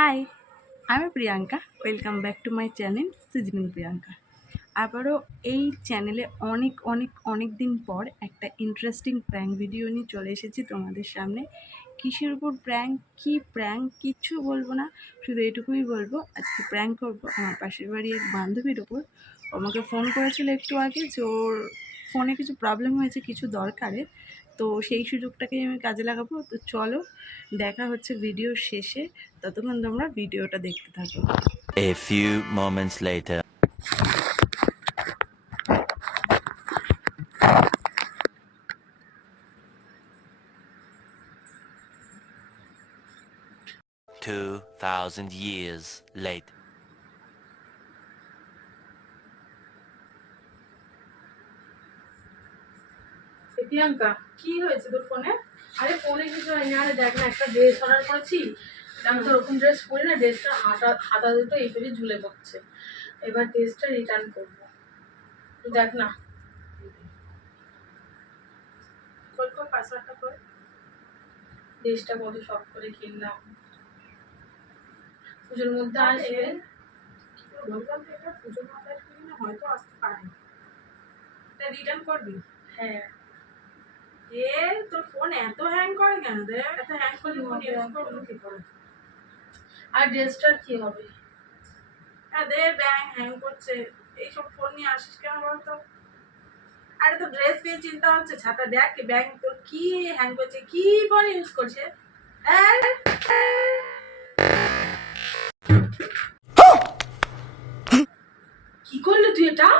High, আমি Priyanka. Welcome back to my channel seasoning Priyanka. আবারও এই চ্যানেলে অনেক অনেক অনেক দিন পর একটা ইন্টারেস্টিং প্র্যাঙ্ক ভিডিও নিয়ে চলে এসেছি তোমাদের সামনে। কিসের উপর প্র্যাঙ্ক, কী প্র্যাঙ্ক কিচ্ছু বলবো না, শুধু এটুকুই বলবো আজকে প্র্যাঙ্ক করবো আমার পাশের বাড়ির এক বান্ধবীর ওপর। আমাকে ফোন করেছিল একটু আগে যে ওর ফোনে কিছু প্রবলেম হয়েছে কিছু দরকারে, তো সেই সুযোগটাকেই আমি কাজে লাগাবো। তো চলো দেখা হচ্ছে ভিডিওর শেষে, ততক্ষণ তোমরা ভিডিওটা দেখতে থাকো। A few moments later. Two 2,000 years later. Priyanka, কি হয়েছে তোর ফোনে? আরে ফোনে কিছু হয়নি। আরে দেখ না, একটা ড্রেস অর্ডার করেছি। আমি তো ওরকম ড্রেস পরি না, ড্রেসটা হাতা দুটো এইভাবে ঝুলে পড়ছে। এবার ড্রেসটা রিটার্ন করবো, তুই দেখ না। পাসওয়ার্ডটা কর। ড্রেসটা কত শখ করে কিনলাম, পুজোর মধ্যে আসবে। বললাম তো এটা পুজোর মধ্যে আসবে না, হয়তো আসতে পারে। এটা রিটার্ন করবি? হ্যাঁ। তোর ফোন এত হ্যাং করে কেন? এত হ্যাং করলে ফোন ইউজ করবো কি করে? আর ড্রেসটার কি হবে? ব্যাং হ্যাং করছে। এইসব ফোন নিয়ে আসিস কেন বলতো? আরে তো ড্রেস নিয়ে চিন্তা হচ্ছে, ছাতা দেখ ব্যাং তোর কি হ্যাং করছে, কি ফোন ইউজ করছে? কি করলি তুই এটা?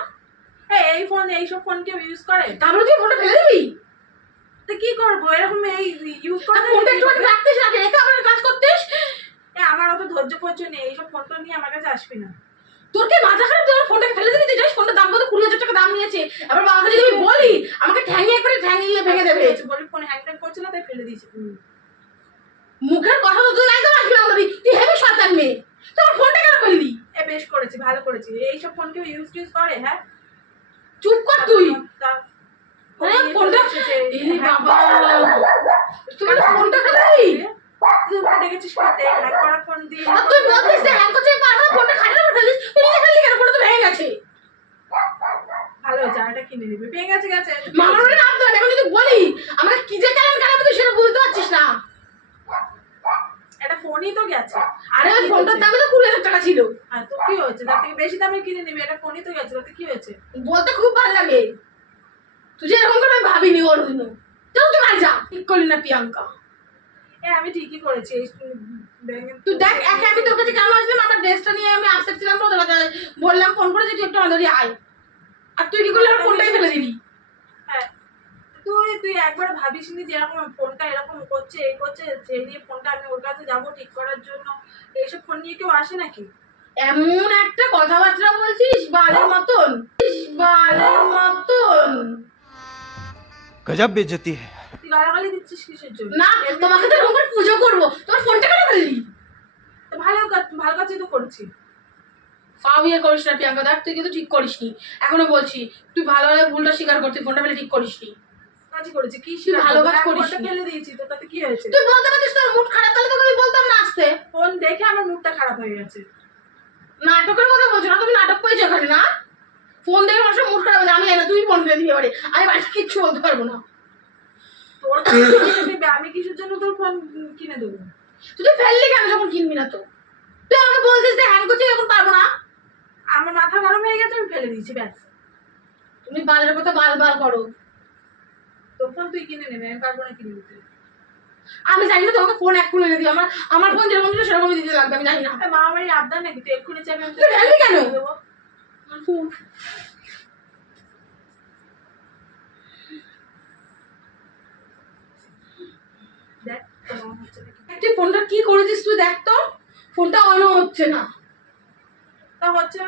এই ফোন, এইসব ফোন কেউ ইউজ করে? তারপরে তুই ফোনটা ফেলে দিবি? তো কি করবো, এরকম এই ইউজ করতে ফোনটা একটু রাখতিস না, রেখে আবার কাজ করতিস। আমার অত ধৈর্য পর্য নেই, এইসব ফোন টোন নিয়ে আমার কাছে আসবি না। তোর কি মাথা খারাপ? তোর ফোনটাকে ফেলে দিবি? তুই জানিস ফোনটার দাম কত? 20,000 টাকা দাম নিয়েছে। আবার বাবাকে যদি আমি বলি, আমাকে ঠ্যাঙিয়ে ভেঙে দেবে। বলি ফোন হ্যাং ট্যাং করছে না, তাই ফেলে দিয়েছি। মুখের কথা তো তুই একদম আসবি না। তুই হেবি শয়তান মেয়ে, তোর ফোনটা কেন ফেলে দি? বেশ করেছি, ভালো করেছি। এইসব ফোন কেউ ইউজ করে? হ্যাঁ, চুপ কর তুই। ফোনটা বাবা, তুই ফোনটা ফেলে তুই দেখেছিস হ্যাং করা ফোন দিয়ে তুই বলছিস যে হ্যাং করছিস, বারবার ফোনটা খাটের উপর ফেলিস। তুই নিজে ফেললি কেন? ফোনটা তো ভেঙে গেছে। ভালো হয়েছে, আরেকটা কিনে নিবি। ভেঙে গেছে মামার নাম তো এখন যদি বলি আমাকে কি যে কারণ কারণ তুই সেটা বুঝতে পারছিস না। এটা ফোনই তো গেছে। আরে ওই ফোনটার দাম তো 20,000 টাকা ছিল। আর তো কি হয়েছে? তার থেকে বেশি দামে কিনে নিবি। এটা ফোনই তো গেছে, তাতে কি হয়েছে? বলতে খুব ভালো লাগে, তুই যে এরকম করে আমি ভাবিনি কোনোদিনও। চল তুই বাড়ি যা। ঠিক করলি না প্রিয়াঙ্কা? আমি ঠিকই করেছি। তুই দেখ, আমি তোর কাছে কেন আসলাম? আমার ড্রেসটা নিয়ে আমি আসতেছিলাম, তো তোর বললাম ফোন করে যে তুই একটু আমাদের আয়, আর তুই কি করলি? আমার ফোনটাই ফেলে দিবি। হ্যাঁ, তুই একবার ভাবিস নি যে এরকম ফোনটা এরকম করছে, এই করছে, সেই নিয়ে ফোনটা আমি ওর কাছে যাবো ঠিক করার জন্য? এইসব ফোন নিয়ে কেউ আসে নাকি? এমন একটা কথাবার্তা বলছিস বালের মতন, বালের মতন। गजब बेइज्जती है। তুই গালাগালি দিচ্ছিস কিসের জন্য? না, তোমাকে তো এরকম পুজো করবো, তোমার ফোনটা কেন ফেললি? তো ভালো কাজই তো করছি। ফাউইয়া করিস না প্রিয়াঙ্কা, দেখ তুই কিন্তু ঠিক করিসনি। এখনো বলছি, তুই ভালোভাবে ভুলটা স্বীকার করতে, ফোনটা ফেলে ঠিক করিসনি। কাজই করেছি কি? তুই ভালো কাজ করিস, ফেলে দিয়েছি তো, তাতে কি হয়েছে? তুই বলতে পারছিস তোর মুড খারাপ, তাহলে তোকে আমি বলতাম না আসতে। ফোন দেখে আমার মুডটা খারাপ হয়ে গেছে। নাটকের কথা বলছো না? তুমি নাটক করেছো এখানে না? ফোন দেখে মানুষের মুড খারাপ হয়ে যায়। আমি জানি না, তুই ফোন ফেলে দিবি এবারে। আমি বাড়িতে কিচ্ছু বলতে পারবো না। তোর আমি কিসের জন্য তোর ফোন কিনে দেবো? তুই ফেললি কেন যখন কিনবি না? তো তুই আমাকে বলছিস যে হ্যাং করছিস, এখন পারবো না। আমার মাথা গরম হয়ে গেছে, আমি ফেলে দিয়েছি, ব্যাস। তুমি বালের কথা বাল করো। তোর ফোন তুই কিনে নেবে, আমি পারবো না কিনে দিতে। আমি জানি না, তোমাকে ফোন এক্ষুনি এনে দিই। আমার ফোন যেরকম ছিল সেরকমই দিতে লাগবে, আমি জানি না। মামা বাড়ির আবদার নাকি? তুই এক্ষুনি চাবি আমি ফেললি কেন? তুই ফোনটা কি করেছিস তুই দেখ তো, ফোনটা অনও হচ্ছে না। তা হচ্ছে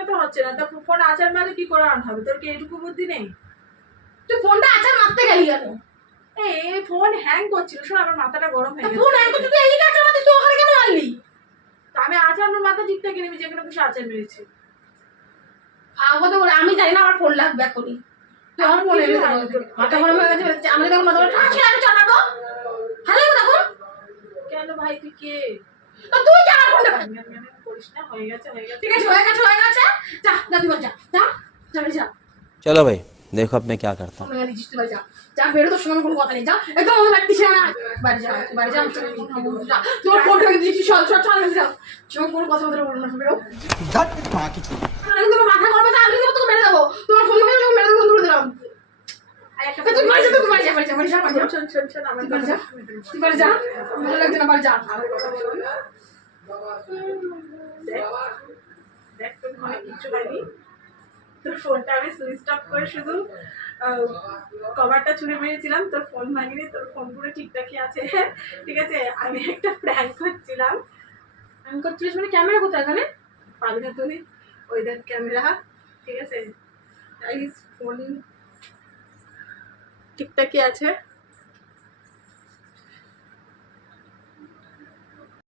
না তা ফোন আচার মারলে কি করে অন হবে? তোর কি এইটুকু বুদ্ধি নেই? তুই ফোনটা আচার মারতে গেলি কেন? ফোন হ্যাং করছিল, শোন আমার মাথাটা গরম হয়ে গেছে। ফোন হ্যাং করতে তুই এদিকে আচার মারতিস, তুই ওখানে কেন মারলি? তা আমি আচার, আমার মাথা ঠিক থেকে নিবি, যেখানে বসে আচার মেরেছি। কথা বলে আমি জানি না, আমার ফোন লাগবে এখনই। তুই আমার ফোন এনে মাথা গরম হয়ে গেছে। আমি তখন মাথা গরম চালাবো। হ্যালো তখন কেন ভাই? তুই কে? তুই আমার ফোনটা করিস না, হয়ে গেছে ঠিক আছে, হয়ে গেছে যা যা তুই বাড়ি যা যা যা বাড়ি যা। चलो भाई देखो अब मैं क्या करता हूँ। তুই বাড়ি যা যা, বেরো, তোর সঙ্গে কোনো কথা নেই, যা একদম আমাদের বাড়িতে এসে না, বাড়ি যা যা, তোমার ফোনটা দিচ্ছি, চল চল চল যা, সঙ্গে কোনো কথা বলতে বলবো না, বেরো। আমি তোমার মাথা গরমে আমি তোকে মেরে দেবো, তোমার ফোন মেরে দেবো, বন্ধ করে দিলাম। তুই বাড়ি যা, তুই বাড়ি যা, তুই বাড়ি যা, ভালো লাগছে না, বাড়ি যা। দেখ তোর ঘরে কিচ্ছু হয়নি, তোর ফোনটা আমি সুইচ অফ করে শুধু কভারটা ছুঁড়ে মেরেছিলাম, তোর ফোন ভাঙিনি, তোর ফোন পুরো ঠিকঠাকই আছে। ঠিক আছে, আমি একটা প্র্যাঙ্ক করছিলাম। প্র্যাঙ্ক করছিলিস মানে ক্যামেরা কোথায় এখানে পাবি না তুই, ওই দেখ ক্যামেরা, ঠিক আছে, ফোন ঠিকঠাকই আছে।